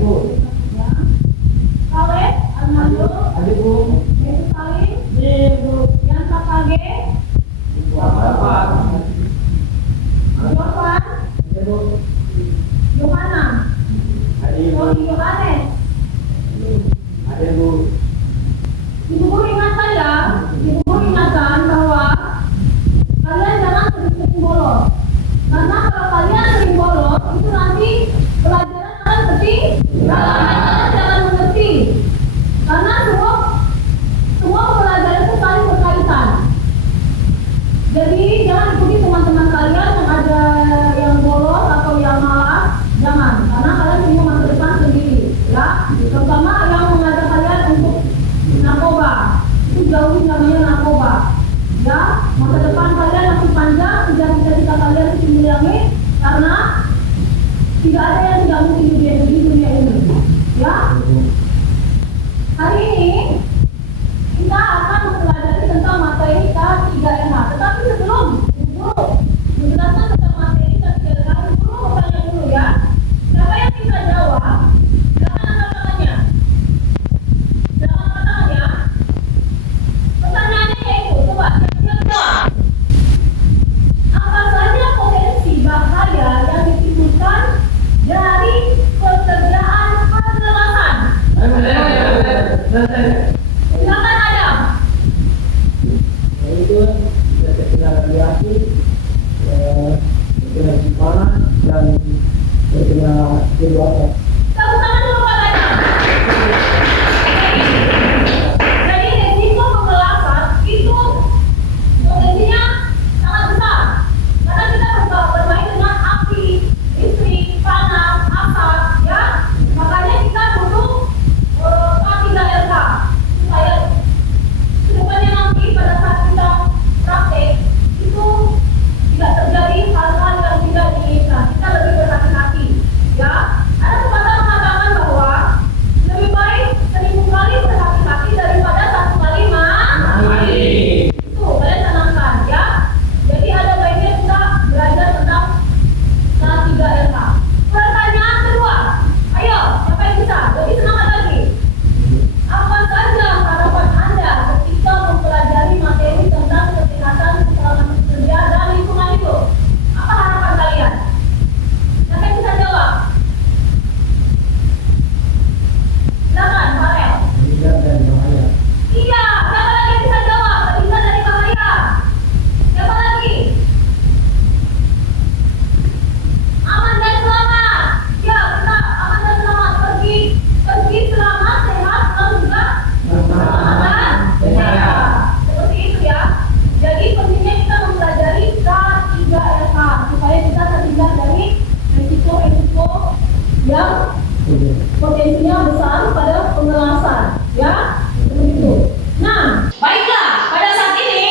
Bu. Ya. Saleh, Armando, Ada Bu. Yesus Salim, Bu. yang Sakage, Bapak. Jovan, Ada Bu. Yohana, Ada Ibu. Yohanes. Ada Bu. Ibu guru ingatkan ya, ibu guru ingatkan bahwa kalian jangan sering bolos. Karena kalau kalian sering bolos, itu nanti pelajaran akan kalian jangan mengerti. Karena semua pelajaran itu saling berkaitan. Jadi jangan ikuti teman-teman kalian yang ada yang bolos atau yang malas, jangan. Karena kalian punya masa depan sendiri, ya. Terutama yang mengajak kalian untuk narkoba, itu jauhi namanya narkoba, ya. Masa depan kalian masih panjang, cita-cita kalian itu diulangi, karena tidak ada yang tidak mungkin di dunia ini, ya. Hari ini kita akan mempelajari tentang materi K3RH. Tetapi sebelum guru menjelaskan tentang materi K3RH, guru mau tanya dulu ya. Siapa yang bisa jawab? Jangan angkat tangannya. Jangan angkat tangannya. Pertanyaannya yaitu, coba siap semua. Apa saja potensi bahaya yang ditimbulkan dari pekerjaan penjelasan? Silakan Adam. Itu bisa terkena radiasi, terkena panas dan terkena jeruatan. Tepuk tangan dulu Pak Adam. Jadi resiko pengelasan itu potensinya sangat besar. Karena kita bermain dengan api, listrik, panas, asap, ya. Makanya kita butuh K3RH supaya kedepannya nanti pada saat kita praktek itu tidak terjadi hal-hal yang tidak diinginkan. Kita lebih berhati-hati, ya. Ada pepatah mengatakan bahwa lebih baik 1000 kali berhati-hati daripada 1 kali mati. Itu kalian tenangkan, ya. Jadi ada baiknya kita belajar tentang K3RH. Pertanyaan kedua, ayo siapa yang bisa? Lebih semangat lagi. Apa saja harapan Anda ketika mempelajari materi tentang kesehatan keselamatan kerja dan lingkungan itu? Apa harapan kalian? Siapa yang bisa jawab? Silakan, Farel. Tidak dan bahaya. Iya, siapa lagi yang bisa jawab? Terhindar dari bahaya. Siapa lagi? Aman dan selamat. Ya, kita aman dan selamat. Pergi selamat, sehat, lalu juga selamat dan sehat. Seperti itu ya. Jadi pentingnya kita mempelajari K3RH supaya kita terhindar dari risiko-risiko yang potensinya besar pada pengelasan, ya. Begitu. Nah, baiklah. Pada saat ini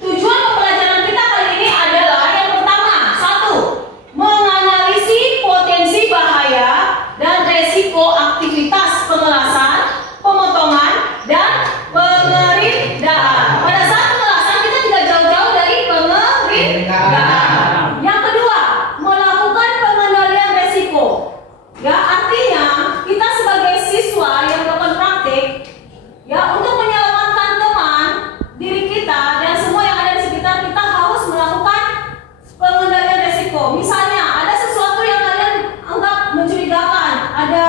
tujuan pembelajaran kita kali ini adalah yang pertama, 1. Menganalisis potensi bahaya dan resiko aktivitas pengelasan, pemotongan, dan pengerindaan. Pada saat pengelasan kita tidak jauh-jauh dari pengerindaan. Yang kedua, melakukan pengendalian resiko. Ya, artinya kita sebagai siswa yang melakukan praktik, ya, untuk menyelamatkan teman, diri kita, dan semua yang ada di sekitar kita harus melakukan pengendalian resiko. Misalnya ada sesuatu yang kalian anggap mencurigakan, ada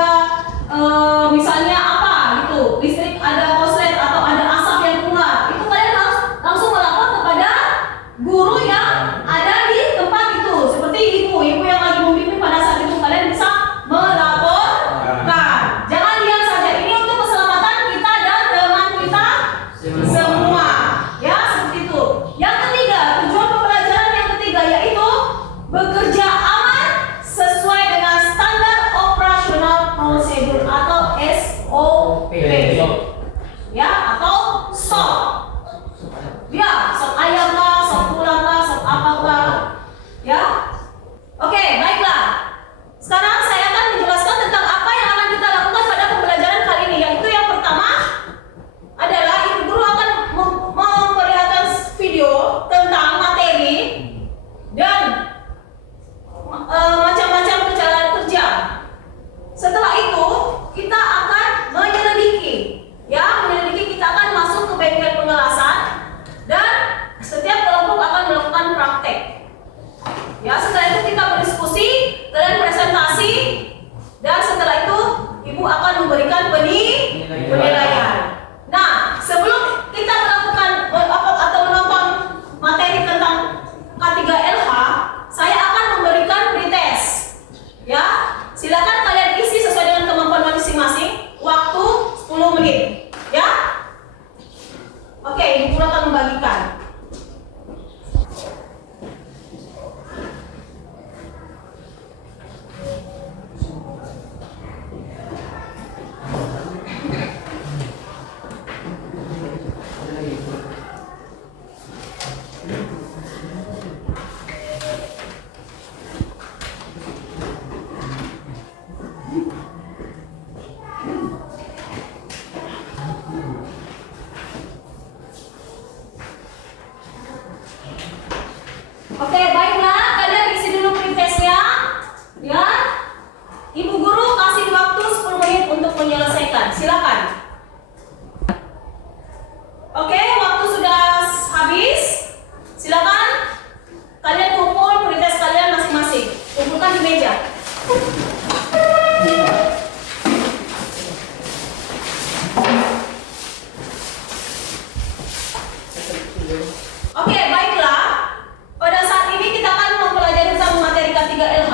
memberikan penilaian. Nah, sebelum kita melakukan atau menonton materi tentang K3LH, saya akan memberikan pretest. Ya, silakan kalian isi sesuai dengan kemampuan masing-masing. Waktu 10 menit. Ya. Oke, Ibu Guru akan membagikan. Oke, baiklah, kalian isi dulu pretestnya. Ya. Ibu Guru kasih waktu 10 menit untuk menyelesaikan. Silakan. Oke, waktu sudah habis. Silakan kalian kumpul pretest kalian masing-masing. Kumpulkan di meja. Oke, baiklah. Pada saat ini kita akan mempelajari tentang materi K3LH.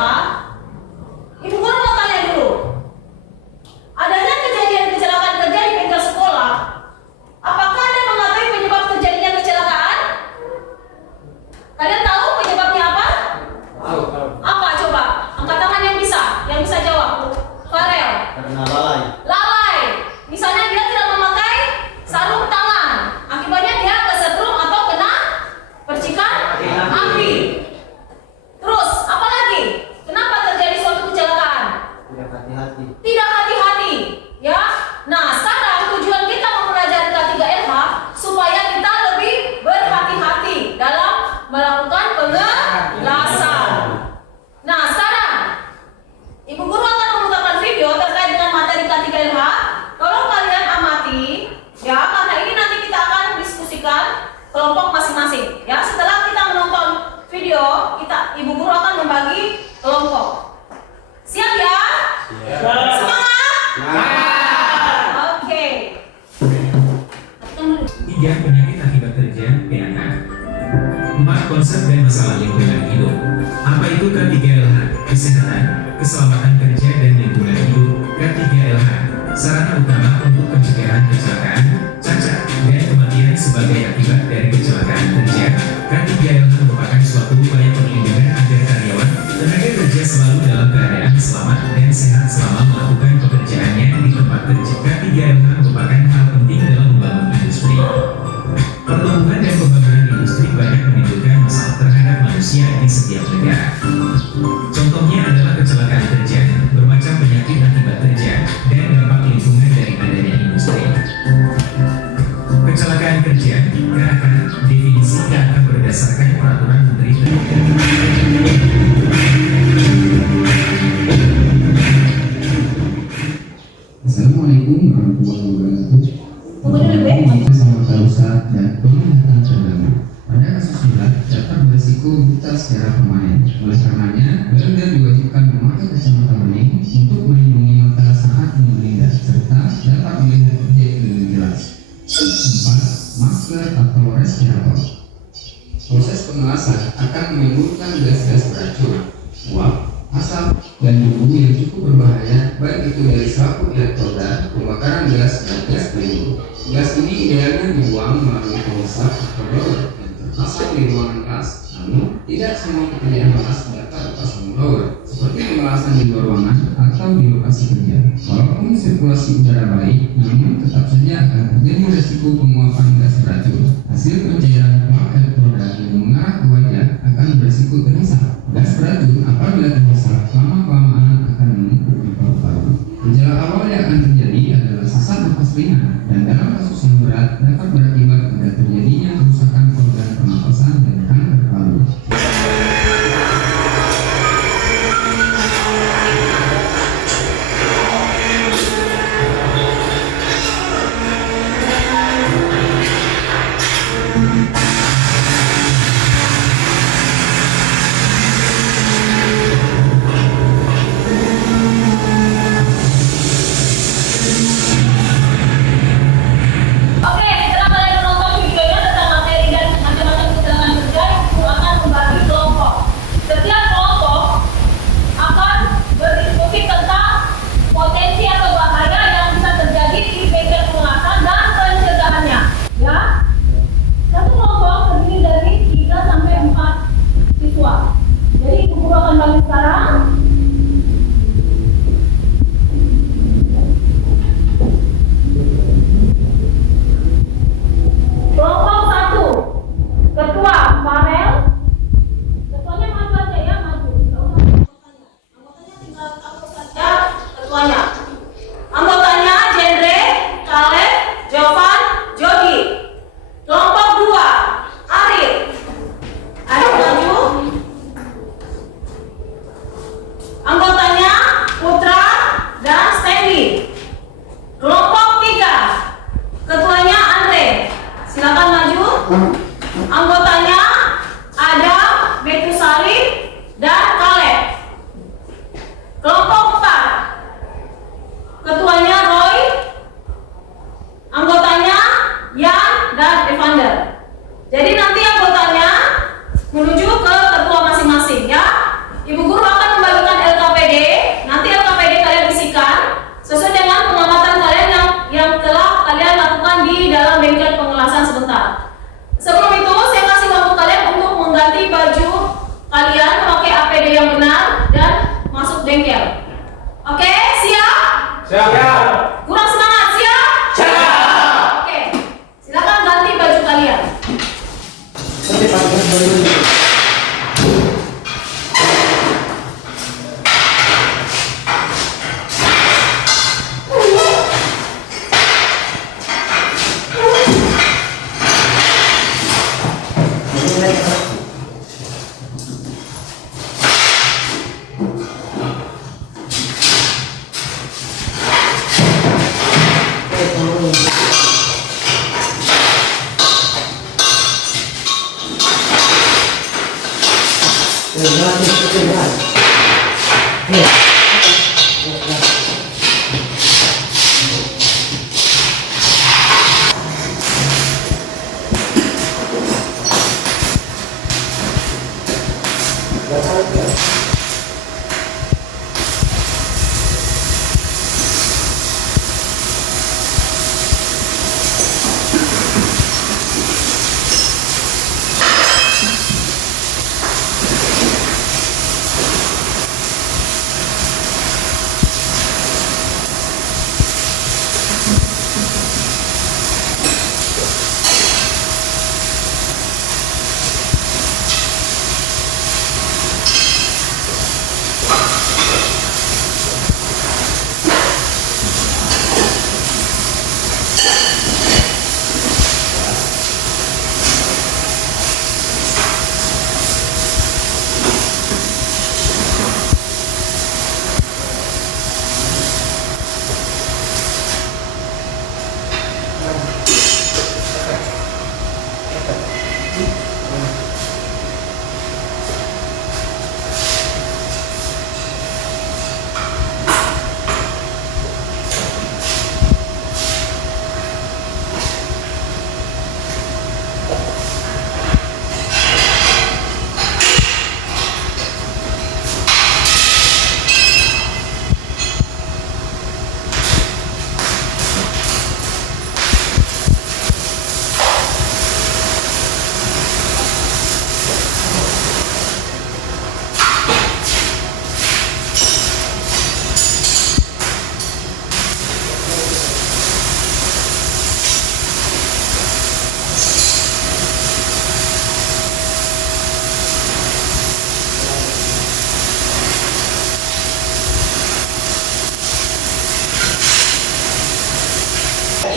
Ibu Guru mau tanya dulu. Adanya kejadian kecelakaan kerja di bengkel sekolah. Apakah Anda mengetahui penyebab terjadinya kecelakaan? Kalian tahu penyebabnya apa? Tahu. Apa coba? Angkat tangan yang bisa jawab. Farel. Karena lalai. Lalai. Misalnya dia tidak memakai sarung tangan. Akibatnya dia kesetrum atau kena percikan api. Terus, apa lagi? Kenapa terjadi suatu kecelakaan? Tidak hati-hati. Tidak hati-hati. Ya. Nah, sekarang tujuan kita mempelajari K3LH supaya kita lebih berhati-hati dalam melakukan pengelasan. Nah, sekarang Ibu Guru akan memutarkan video terkait dengan materi K3LH. Tolong kalian amati, ya, karena ini nanti kita akan diskusikan kelompok masing-masing. Ya, setelah kita menonton video, Ibu Guru akan membagi kelompok. Siap ya? Semangat? Oke. 3 penyakit akibat kerja PAK. 4 konsep dan masalah lingkungan hidup. Apa itu K3LH? Kesehatan, keselamatan kerja dan lingkungan hidup. K3LH sarana utama untuk pencegahan kecelakaan, cacat, dan kematian sebagai akibat dari kecelakaan kerja. K3LH merupakan suatu upaya perlindungan agar karyawan, tenaga kerja selalu dalam keadaan selamat dan sehat selama melakukan pekerjaannya di tempat kerja. K3LH merupakan hal penting dalam membangun industri. Pertumbuhan dan pembangunan industri banyak menimbulkan masalah terhadap manusia di setiap negara. Contohnya adalah kecelakaan kerja, bermacam penyakit akibat kerja, dan dampak lingkungan dari adanya industri. Kecelakaan kerja, KK, definisi KK berdasarkan peraturan Menteri Assalamualaikum warahmatullahi wabarakatuh. Sama rusak dan penglihatan terganggu. Pada kasus berat dapat berisiko buta secara permanen. Oleh karenanya, pelanggan diwajibkan memakai kacamata bening untuk melindungi mata saat melindas serta dapat melihat objek dengan jelas. 4. Masker atau respirator. Proses pengelasan akan menimbulkan gas-gas beracun, uap, asap, dan debu yang cukup berbahaya, baik itu dari sapu elektroda, pembakaran gas, dan gas pelindung. Gas ini idealnya dibuang melalui penghisap atau blower yang terpasang di ruangan kelas. Namun, tidak semua pekerjaan kelas dapat dipasang blower, seperti pengelasan di luar ruangan atau di lokasi kerja. Walaupun sirkulasi udara baik, namun tetap saja akan terjadi resiko penguapan gas beracun. Hasil pencairan uap elektroda yang mengarah ke wajah akan berisiko terhisap. Gas beracun apabila terhisap lama-kelamaan akan menumpuk di paru-paru. Gejala awal yang akan terjadi adalah sesak napas ringan, dan dalam kasus yang berat dapat berakibat pada terjadinya kerusakan organ pernapasan dan kanker paru. Anggotanya Jendre, Kaleb, Jovan, Jody. Kelompok 2, Arif. Arif maju. Anggotanya Putra dan Stanley. Kelompok 3, ketuanya Andre. Silakan maju. Anggotanya Adam, Betu Salih, dan Kaleb. Kelompok 4, ketuanya Roy. Anggotanya Yan dan Evander. Jadi nanti anggotanya menuju ke ketua masing-masing ya. Ibu guru akan membagikan LKPD. Nanti LKPD kalian isikan sesuai dengan pengamatan kalian yang telah kalian lakukan di dalam bengkel pengelasan sebentar. Sebelum itu saya kasih waktu kalian untuk mengganti baju kalian, memakai APD yang benar dan masuk bengkel. Oke, siap? Siap. Kurang semangat, siap? Siap. Oke, silakan ganti baju kalian. Tapi pakai dulu.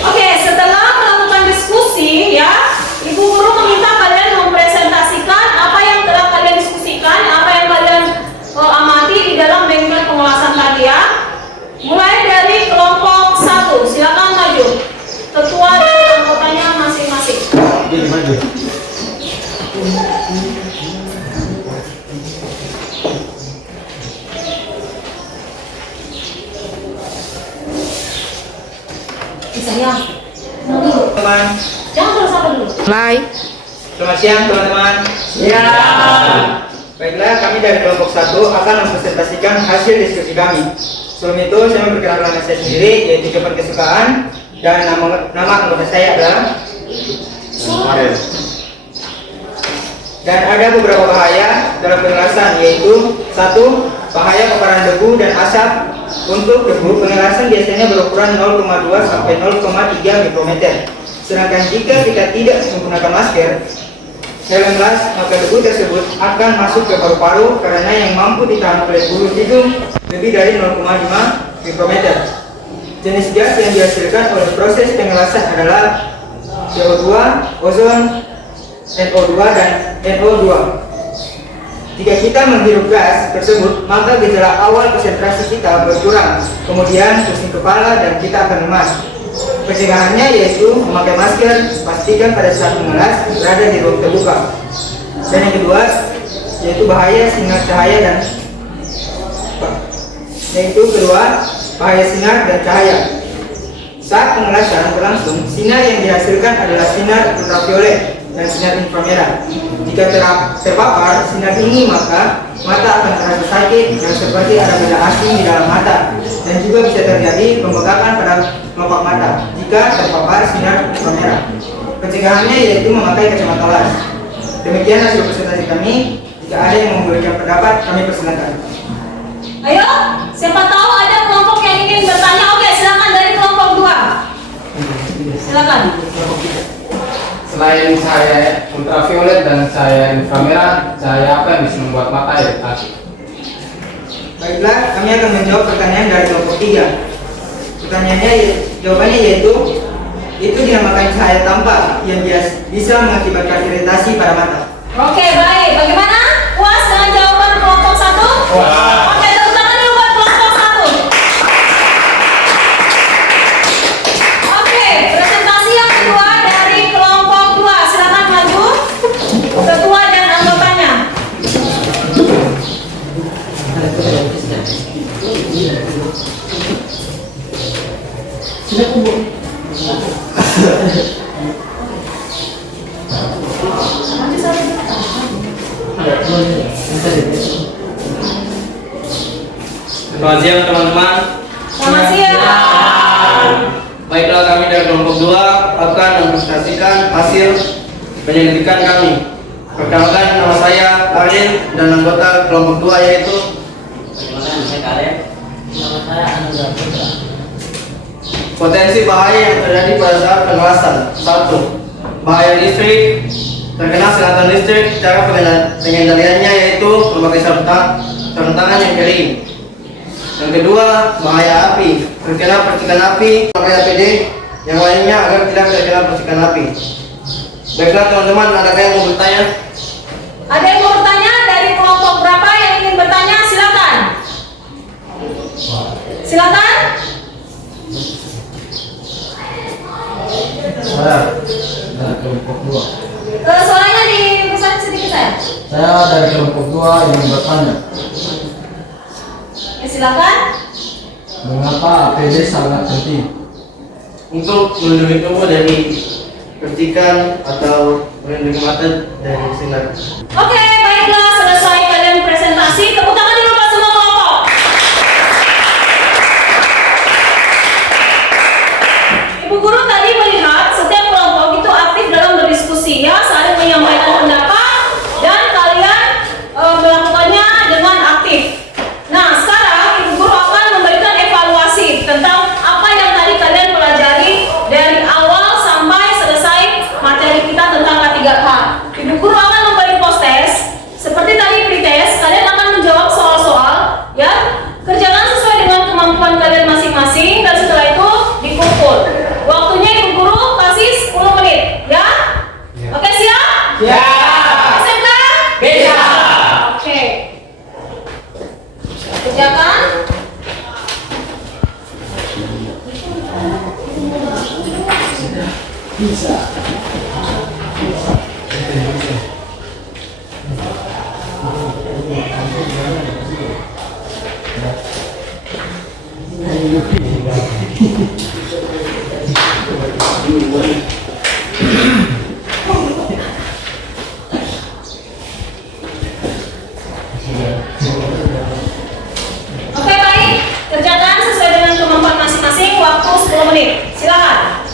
Oke, setelah melakukan diskusi ya, Ibu Guru meminta kalian mempresentasikan apa yang telah kalian diskusikan, apa yang kalian amati di dalam bengkel pengelasan tadi ya. Mulai dari kelompok 1, silakan maju. Ketua dan anggotanya masing-masing. Jadi maju. Sayang, dulu. Teman, Jangan terus apa dulu. selamat siang teman-teman. Ya. Baiklah, kami dari kelompok 1 akan mempresentasikan hasil diskusi kami. Sebelum itu, saya memperkenalkan saya sendiri, yaitu jawaban kesukaan, dan nama anggota saya adalah Sumarel. Dan ada beberapa bahaya dalam pengelasan, yaitu 1. Bahaya paparan debu dan asap. Untuk debu, pengelasan biasanya berukuran 0,2 sampai 0,3 mikrometer. Sedangkan jika kita tidak menggunakan masker, helm las, maka debu tersebut akan masuk ke paru-paru karena yang mampu ditahan oleh bulu hidung lebih dari 0,5 mikrometer. Jenis gas yang dihasilkan oleh proses pengelasan adalah CO2, ozon, NO2, dan NO2. Jika kita menghirup gas tersebut, maka gejala awal konsentrasi kita berkurang, kemudian pusing kepala dan kita akan lemas. Pencegahannya yaitu memakai masker, pastikan pada saat mengelas berada di ruang terbuka. Dan yang kedua yaitu bahaya sinar cahaya. Saat pengelasan berlangsung, sinar yang dihasilkan adalah sinar ultraviolet dan sinar inframerah. Jika terpapar sinar ini, maka mata akan terasa sakit yang seperti ada benda asing di dalam mata, dan juga bisa terjadi pembekakan pada kelopak mata jika terpapar sinar inframerah. Pencegahannya yaitu memakai kacamata las. Demikian hasil presentasi kami. Jika ada yang memberikan pendapat, kami persilakan. Ayo, siapa tahu ada kelompok yang ingin bertanya. Oke, silakan dari kelompok 2. Silakan. Selain cahaya ultraviolet dan cahaya inframerah, cahaya apa yang bisa membuat mata iritasi? Baiklah, kami akan menjawab pertanyaan dari kelompok 3. Jawabannya yaitu itu dinamakan cahaya tampak yang bisa mengakibatkan iritasi pada mata. Oke, baik. Bagaimana? Puas dengan jawaban kelompok 1? Puas. Oke, tepuk tangan dulu buat kelompok 1. Oke, presentasi yang kedua dari kelompok 2. Silakan maju. Ketua dan anggotanya. Sudah kubur. Selamat siang teman-teman. Selamat siang. Baiklah, kami dari kelompok 2 akan mempresentasikan hasil penyelidikan kami. Perkenalkan, nama saya Arjen dan anggota kelompok 2 yaitu potensi bahaya yang terjadi pada saat pengelasan. 1. Bahaya listrik. Terkena sengatan listrik, cara pengendaliannya yaitu memakai sarung tangan yang kering. Yang kedua, bahaya api. Terkena percikan api, pakai APD. Yang lainnya agar tidak terkena percikan api. Baiklah teman-teman, adakah yang mau bertanya? Ada yang mau bertanya dari kelompok berapa yang ingin bertanya? Silakan. Silakan. Saya dari kelompok 2. Suaranya dipesan sedikit saya. Saya dari kelompok 2 yang bertanya, Silakan. mengapa APD sangat penting? Untuk melindungi tubuh dari percikan atau melindungi mata dari sinar. Oke, baiklah, selesai kalian presentasi. Tepuk tangan dulu buat semua kelompok. Ibu guru tadi melihat setiap kelompok itu aktif dalam berdiskusi, ya, saling menyampaikan pendapat dan kalian melakukannya dengan aktif. Nah, sekarang ibu guru akan memberikan evaluasi tentang apa yang tadi kalian pelajari dari awal sampai selesai materi kita tentang K3H. Ibu guru akan memberi post test seperti tadi pretest. Kalian akan menjawab soal-soal, ya. Kerjakan sesuai dengan kemampuan kalian masing-masing dan setelah itu dikumpul. Waktunya ibu guru kasih 10 menit, ya. Oke, siap? Ya. SMK? Bisa. Oke. Kerjakan. Oke, baik. Kerjakan sesuai dengan kemampuan masing-masing. Waktu 10 menit. Silakan.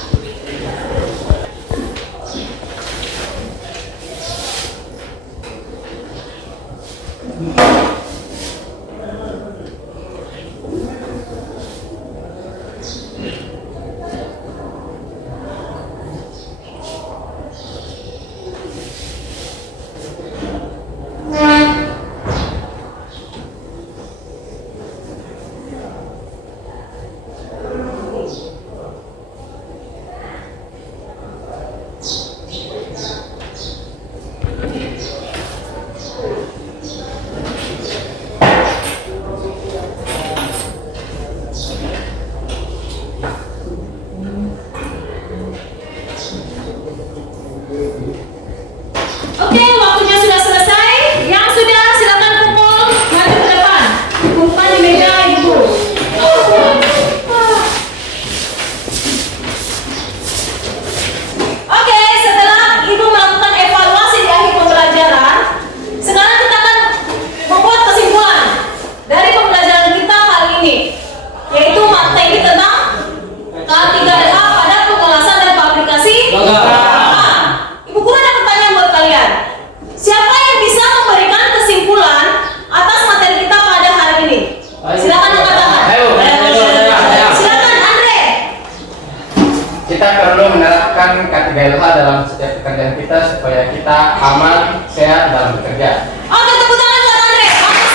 kita perlu menerapkan K3LH dalam setiap pekerjaan kita supaya kita aman, sehat dalam bekerja. Oke, tepuk tangan buat Andre. Bagus.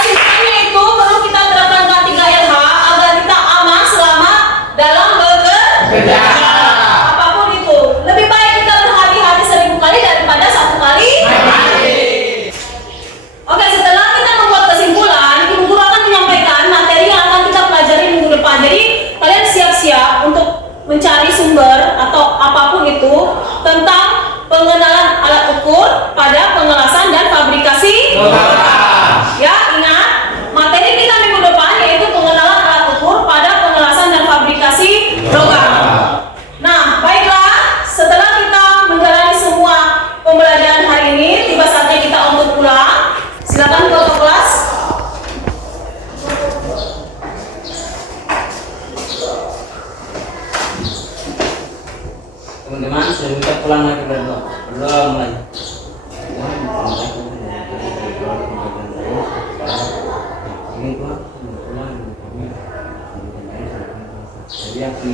Kesimpulannya itu perlu kita terapkan K3LH agar kita aman, selamat dalam bekerja. Apapun itu, lebih baik kita berhati-hati 1000 kali daripada 1 kali. Oke, setelah kita membuat kesimpulan, Ibu Guru akan menyampaikan materi yang akan kita pelajari minggu depan. Jadi kalian siap-siap untuk mencari sumber atau apapun itu tentang pengenalan alat ukur pada pengelasan dan fabrikasi. Ya, ingat materi kita minggu depan yaitu pengenalan alat ukur pada pengelasan dan fabrikasi logam. Nah, baiklah, setelah kita menjalani semua pembelajaran hari ini, tiba saatnya kita untuk pulang. Silakan ke kelas. Teman-teman, sudah minta pulang lagi berdoa. Berdoa mulai. Ini Tuhan, pulang. Jadi aku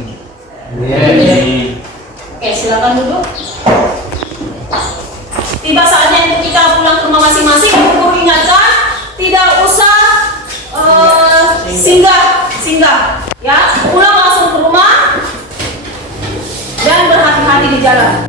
Oke, silakan duduk. Tiba saatnya untuk kita pulang ke rumah masing-masing. Ibu Guru ingatkan, tidak usah singgah, ya. Pulang langsung ke rumah dan berhati-hati di jalan.